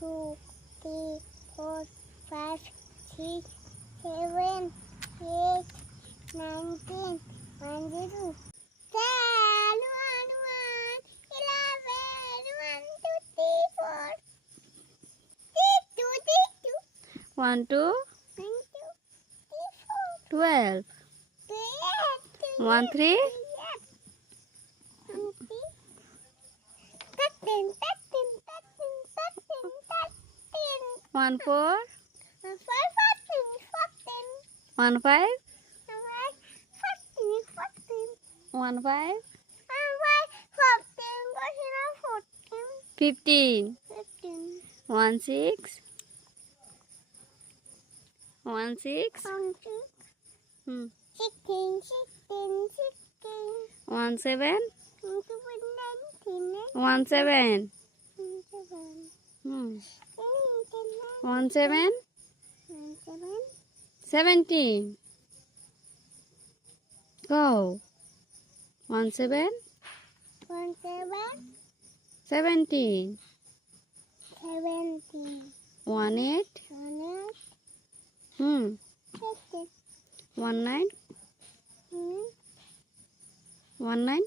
2, 3, 4, 5, 6, 7, 8, 9, 10, 11, 1 to 12. 1 3 1 4 1 5 1 5 15 1 6 1 6 1 7 1 7 1 7 17. Go. 1 7 17. 1 8 1 9 1 9